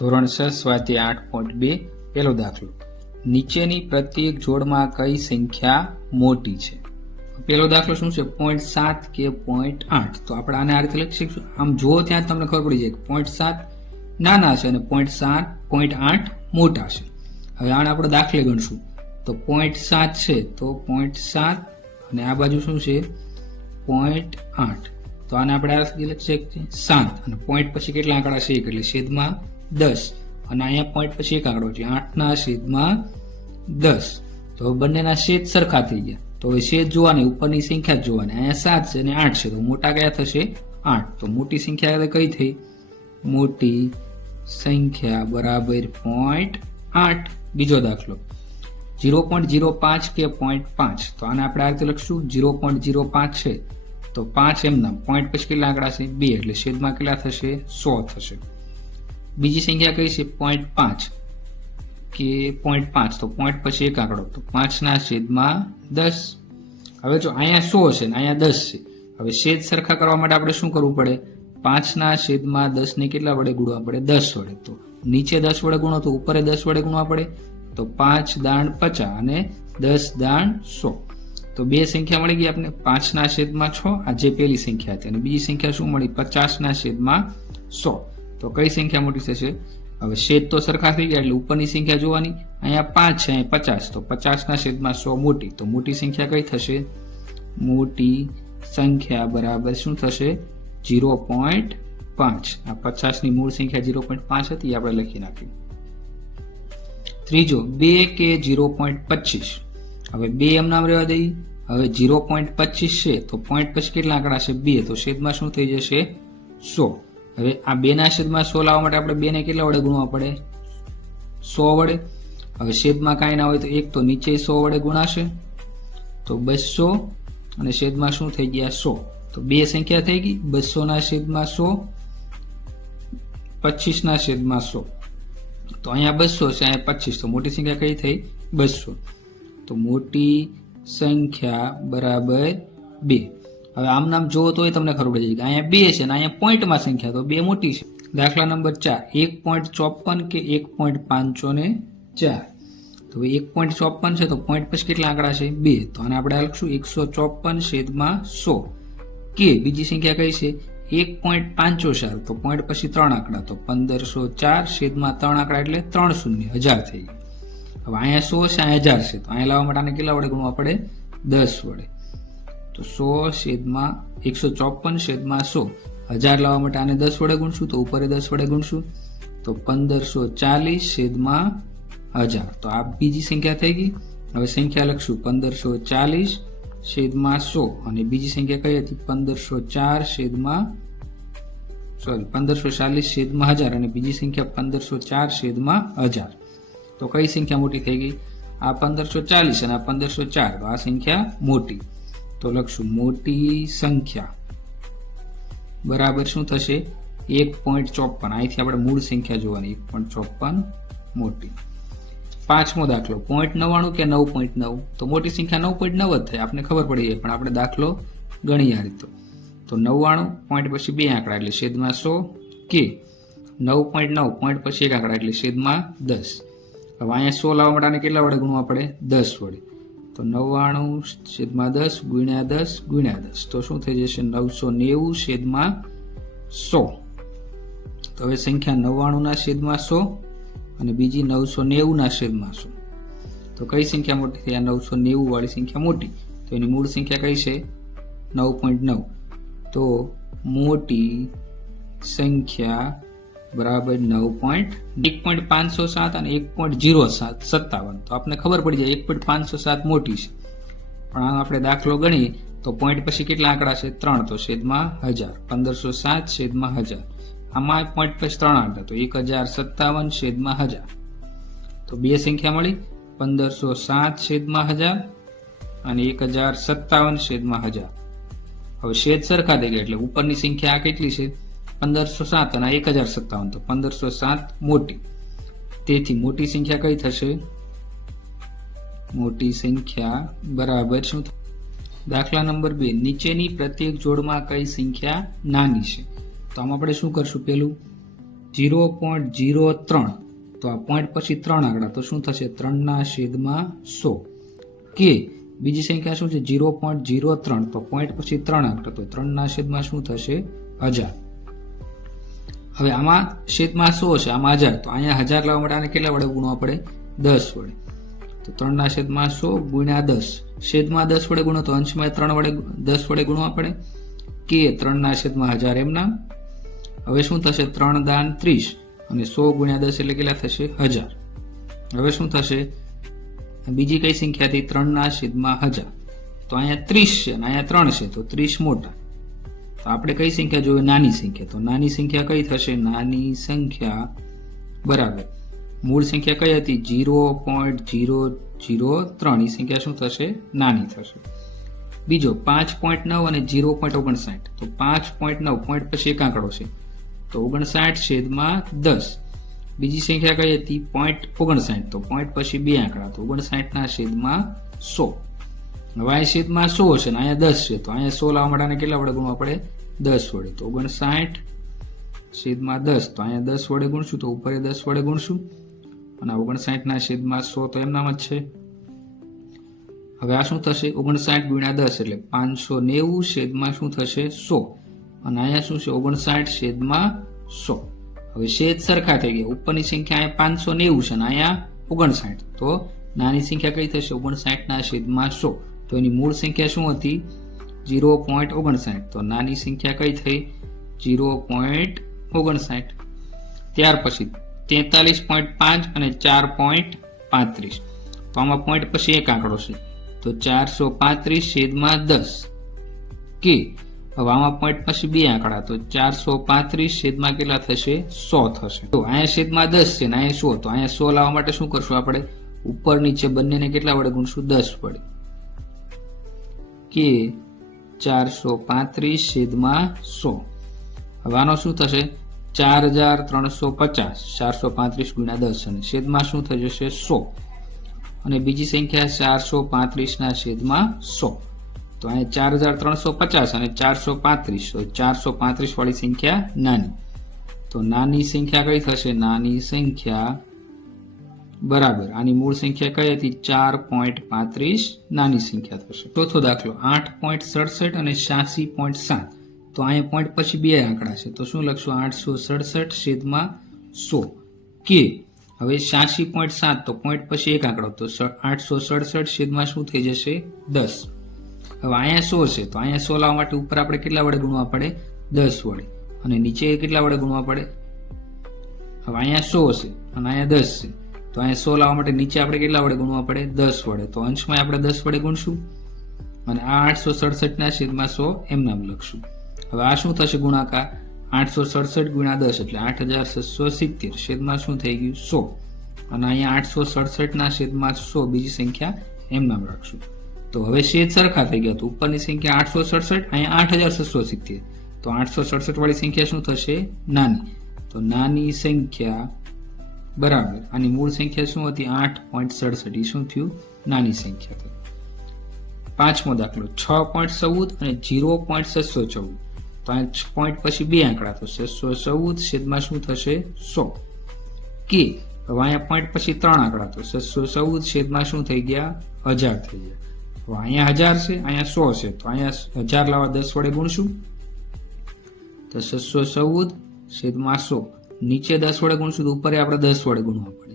ધોરણ 6 સ્વાધ્યાય 8.2 પહેલો દાખલો. નીચેની પ્રત્યેક જોડમાં કઈ સંખ્યા મોટી છે? પહેલો દાખલો શું છે? 0.7 કે 0.8. તો આપણે આને આ રીતે લખી શકીશું. આમ જુઓ ત્યાં તમને ખબર પડી જાય કે 0.7 નાના છે અને 0.8 મોટા છે. હવે આને આપણે દાખલે ગણશું. તો 0.7 છે તો 0.7 અને આ બાજુ શું છે? 0.8. તો આને આપણે આ રીતે લખી શકીએ 7 અને પોઈન્ટ પછી કેટલા આંકડા છે? એટલે છેદમાં 10 અને અહીંયા પોઈન્ટ પછી એક આંકડો છે 8/10. તો બંનેના છેદ સરખા થઈ ગયા. તો હવે છેદ જોવાની, ઉપરની સંખ્યા જોવાની. અહીંયા 7 છે અને 8 છે તો મોટા કયા થશે? 8. તો મોટી સંખ્યા કઈ થઈ? મોટી સંખ્યા બરાબર 0.8. બીજો દાખલો 0.05 કે 0.5. તો આને આપણે આ રીતે લખશું 0.05 છે તો 5 એમના પોઈન્ટ પછી કેટલા આંકડા છે? 2 એટલે છેદમાં કેટલા થશે? 100 થશે. બીજી સંખ્યા કઈ છે? 0.5 કે 0.5. તો પોઈન્ટ પછી એક આંકડો તો 5/10. હવે જો અહીંયા 100 છે ને અહીંયા 10 છે. હવે છેદ સરખા કરવા માટે આપણે શું કરવું પડે? 5/10 ને કેટલા વડે ગુણવા પડે? 10 વડે. તો નીચે 10 વડે ગુણો તો ઉપર 10 વડે ગુણવા પડે. તો 5×50 અને 10×100. તો બે સંખ્યા મળી ગઈ આપણે. 5/6 આ જે પહેલી સંખ્યા હતી અને બીજી સંખ્યા શું મળી? 50/100. તો કઈ સંખ્યા મોટી થશે? હવે છેદ તો સરખા થઈ ગયા એટલે ઉપરની સંખ્યા જોવાની. અહીંયા 5 છે, અહીંયા 50. તો 50/100 મોટી. તો મોટી સંખ્યા કઈ થશે? મોટી સંખ્યા બરાબર શું થશે? 0.5. આ 50 ની મૂળ સંખ્યા 0.5 હતી આપણે લખી નાખ્યું. ત્રીજો 2 કે 0.25. હવે 2 એમ નામ રહેવા દઈએ. હવે 0.25 છે તો પોઈન્ટ પછી કેટલા આંકડા છે? 2. તો છેદમાં શું થઈ જશે? 100. હવે આ 2 ના છેદમાં 100 લાવવા માટે આપણે 2 ને કેટલા વડે ગુણવા પડે? 100 વડે. હવે છેદમાં કાંઈ ના હોય તો એક તો નીચે 100 વડે ગુણાશે તો 200 અને છેદમાં શું થઈ ગયા? 100. તો બે સંખ્યા થઈ ગઈ. 200/100, 25/100. તો અહીંયા 200 છે, અહીંયા 25. તો મોટી સંખ્યા કઈ થઈ? 200. તો મોટી સંખ્યા બરાબર 2. હવે આમ નામ જોવો તો તમને ખબર પડી જાય કે અહીંયા 2 છે અને અહીંયા પોઈન્ટમાં સંખ્યા તો 2 મોટી છે. દાખલા નંબર 4 1.54 કે 1.504. તો 1.54 છે તો પોઈન્ટ પછી કેટલા આંકડા છે? 2. તો આને આપણે લખશું 154/100 કે બીજી સંખ્યા કઈ છે? 1.504. તો પોઈન્ટ પછી 3 આંકડા તો 1504/3 આંકડા એટલે 3 શૂન્ય 1000 થઈ ગયા. હવે અહીંયા 100 છે, અહીંયા 1000 છે તો અહીંયા લાવવા માટે આને કેટલા વડે ગુણવા પડે? 10 વડે. તો 100/154/100. 1000 લાવવા માટે આને 10 વડે ગુણશું તો ઉપર 10 વડે ગુણશું તો 1540/1000. તો આ બીજી સંખ્યા થઈ ગઈ. હવે સંખ્યા લખશું 1540/100 અને બીજી સંખ્યા કઈ હતી? 1540/1000 અને બીજી સંખ્યા 1504/1000. તો કઈ સંખ્યા મોટી થઈ ગઈ? આ 1540 અને આ 1504. તો આ સંખ્યા મોટી. તો લખશું મોટી સંખ્યા બરાબર શું થશે? 1.54. અહીંથી આપણે મૂળ સંખ્યા જોવાની. 1.54 મોટી. પાંચમો દાખલો 0.99 કે 9.9. તો મોટી સંખ્યા 9.9 જ થાય, આપણે ખબર પડી જાય, પણ આપણે દાખલો ગણી આ રીતે. તો 99 પોઈન્ટ પછી 2 આંકડા એટલે છેદમાં 100 કે 9.9 પોઈન્ટ પછી એક આંકડા એટલે છેદમાં 10. હવે અહીંયા 100 લાવવા માટે આને કેટલા વડે ગુણવા પડે? 10 વડે. તો 99/10 ગુણ્યા 10 ગુણ્યા 10. તો શું થઈ જશે? 990/100. તો હવે સંખ્યા 99/100 અને બીજી 990/100. તો કઈ સંખ્યા મોટી થઈ? આ 990 વાળી સંખ્યા મોટી. તો એની મૂળ સંખ્યા કઈ છે? 9.9. તો મોટી સંખ્યા બરાબર 1.507 અને 1.057. તો આપણે ખબર પડી જાય 1.507 મોટી છે, પણ આનો આપણે દાખલો ગણીએ તો પોઈન્ટ પછી કેટલા આંકડા છે? 3. તો છેદમાં 1000. 1507/1000. આમાં પોઈન્ટ પછી 3 આંકડા તો 1057/1000. તો બે સંખ્યા મળી 1507/1000 અને 1057/1000. હવે છેદ સરખા થઈ ગયા એટલે ઉપરની સંખ્યા આ કેટલી છે? 1507 અને 1057. તો 1507 મોટી. તેથી મોટી સંખ્યા કઈ થશે? મોટી સંખ્યા બરાબર શું? દાખલા નંબર 2 નીચેની પ્રત્યેક જોડમાં કઈ સંખ્યા નાની છે? તો આમાં આપણે શું કરશું? પેલું 0.03 તો આ પોઈન્ટ પછી 3 આંકડા તો શું થશે 3/100 કે બીજી સંખ્યા શું છે 0.03 તો પોઈન્ટ પછી 3 આંકડા તો 3/100 શું થશે 1000. હવે આમાં છેદમાં 100 છે આમાં 1000 તો અહીંયા 1000 લાવવા માટે આને કેટલા વડે ગુણવા પડે 10 વડે તો 3/100 ગુણ્યા 10 છેદમાં 10 વડે ગુણો તો અંશમાં 3 વડે 10 વડે ગુણવા પડે કે 3/1000 એમ નામ. હવે શું થશે 3 દાન 30 અને 100 ગુણ્યા 10 એટલે કેટલા થશે 1000. હવે શું થશે બીજી કઈ સંખ્યા હતી 3/1000 તો અહીંયા 30 છે અને અહીંયા 3 છે તો 30 મોટા. તો આપણે કઈ સંખ્યા જોઈએ નાની સંખ્યા તો નાની સંખ્યા કઈ થશે નાની સંખ્યા બરાબર મૂળ સંખ્યા કઈ હતી 0.003 એ સંખ્યા શું થશે નાની થશે. બીજો 5.9 અને 0.59 તો 5.9 પોઈન્ટ પછી એક આંકડો છે તો 59/10. બીજી સંખ્યા કઈ હતી 0.59 તો પોઈન્ટ પછી બે આંકડા તો 59/100. હવે આ છેદમાં 100 છે ને અહીંયા 10 છે તો અહીંયા 100 લાવવા માટે કેટલા વડે ગુણવા પડે 10 વડે તો 59/10 તો અહીંયા 10 વડે ગુણશું તો ઉપર 10 વડે ગુણશું અને 59/100 તો એમ નામ જ છે. હવે આ શું થશે 59 ગુણ્યા 10 એટલે 590 છેદમાં શું થશે 100 અને અહીંયા શું છે 59/100. હવે છેદ સરખા થઈ ગયા ઉપરની સંખ્યા અહીંયા 590 છે અને અહીંયા 59 તો નાની સંખ્યા કઈ થશે 59/100 તો એની મૂળ સંખ્યા શું હતી 0.59 તો નાની સંખ્યા કઈ થઈ 0.59. ત્યાર પછી 43.5 અને 4.35 તો આમાં પોઈન્ટ પછી એક આંકડો છે તો 435/10 કે હવે આમાં પોઈન્ટ પછી બે આંકડા તો 435 કેટલા થશે 100 થશે. તો અહીંયા છેદમાં 10 છે ને અહીંયા 100 તો અહીંયા 100 લાવવા માટે શું કરશું આપણે ઉપર નીચે બંનેને કેટલા વડે ગુણશું 10 વડે કે 435/100. હવે આનો શું થશે 4350 435 ગુણ્યા 10 અને છેદમાં શું થઈ જશે 100 અને બીજી સંખ્યા 435/100 તો અહીંયા 4350 અને 435 તો 435 વાળી સંખ્યા નાની તો નાની સંખ્યા કઈ થશે નાની સંખ્યા બરાબર આની મૂળ સંખ્યા કઈ હતી 4.35 નાની સંખ્યા થશે. ચોથો દાખલો 8.67 અને 86.7 તો અહીંયા પોઈન્ટ પછી બે આંકડા છે તો શું લખશું 867/100 કે હવે 86.7 તો પોઈન્ટ પછી એક આંકડો તો 867 શું થઈ જશે 10. હવે અહીંયા 100 છે તો અહીંયા 100 લાવવા માટે ઉપર આપણે કેટલા વડે ગુણવા પડે 10 વડે અને નીચે કેટલા વડે ગુણવા પડે હવે અહીંયા 100 છે અને અહીંયા 10 છે તો અહીંયા 100 લાવવા માટે નીચે આપણે કેટલા વડે ગુણવા પડે 10 વડે તો અંશમાં આપણે 10 વડે ગુણશું અને આ 867/100 એમ નામ લખશું. હવે આ શું થશે ગુણાકાર 867 ગુણ્યા 10 એટલે 8670 છેદમાં શું થઈ ગયું 100 અને અહીંયા 867/100 બીજી સંખ્યા એમ નામ રાખશું. તો હવે છેદ સરખા થઈ ગયા તો ઉપરની સંખ્યા 867 અહીંયા 8670 તો 867 વાળી સંખ્યા શું થશે નાની તો નાની સંખ્યા બરાબર આની મૂળ સંખ્યા શું હતી 8.67 એ શું થયું નાની સંખ્યા થઈ. પાંચમો દાખલો 6.14 અને 0.614 તો અહીંયા પોઈન્ટ પછી બે આંકડા તો 614 છેદમાં શું થશે 100 કે હવે અહીંયા પોઈન્ટ પછી ત્રણ આંકડા તો 614 છેદમાં શું થઈ ગયા 1000 થઈ ગયા. હવે અહીંયા 1000 છે અહીંયા 100 છે તો અહીંયા 1000 લાવવા 10 વડે ગુણશું તો 614 છેદમાં 100 નીચે 10 વડે ગુણશું તો ઉપર આપણે 10 વડે ગુણવા પડે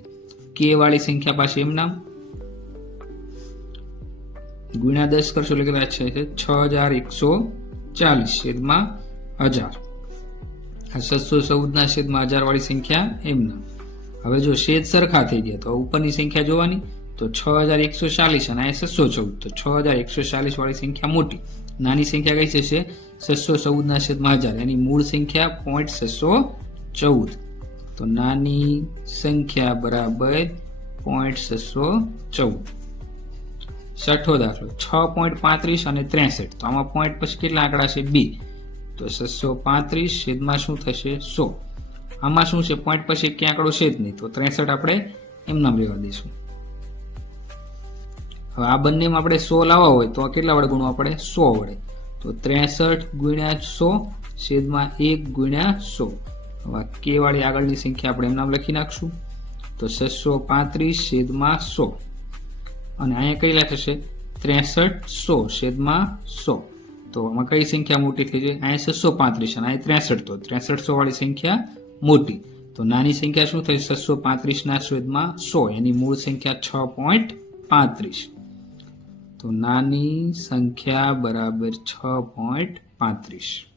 કે વાળી સંખ્યા પાસે એમ નામ ગુણ્યા 10 કરશો એટલે કેટલા છે 6140 છેદમાં 1000 714 ના છેદમાં 1000 વાળી સંખ્યા એમ નામ. હવે જો છેદ સરખા થઈ ગયા તો ઉપરની સંખ્યા જોવાની તો 6140 અને અહીંયા 614 તો 6140 વાળી સંખ્યા મોટી નાની સંખ્યા કઈ થશે 614 ના છેદમાં 1000 એની મૂળ સંખ્યા 0.614 તો નાની સંખ્યા બરાબર 0.614. છઠ્ઠો દાખલો 6.35 અને 63 તો આમાં પોઈન્ટ પછી કેટલા આંકડા છે 2 તો 635 છેદમાં શું થશે 100 આમાં શું છે પોઈન્ટ પછી ક્યાં આંકડો છે જ નહીં તો 63 આપણે એમ નામ લેવા દઈશું. હવે આ બંનેમાં આપણે 100 લાવવા હોય તો કેટલા વડે ગુણવા પડે 100 વડે તો 63 ગુણ્યા 100 છેદમાં 1 ગુણ્યા 100 હવે કે વાળી આગળની સંખ્યા આપણે એમ નામ લખી નાખશું. તો 635 છેદમાં 100 અને અહીંયા કઈ થશે 63 100 છેદમાં 100. તો આમાં કઈ સંખ્યા મોટી થઈ જાય? અહીંયા 635 અને અહીંયા 63, તો 63 100 વાળી સંખ્યા મોટી. તો નાની સંખ્યા શું થઈ? 635 ના છેદમાં 100, એની મૂળ સંખ્યા 6.35. તો નાની સંખ્યા બરાબર 6.35.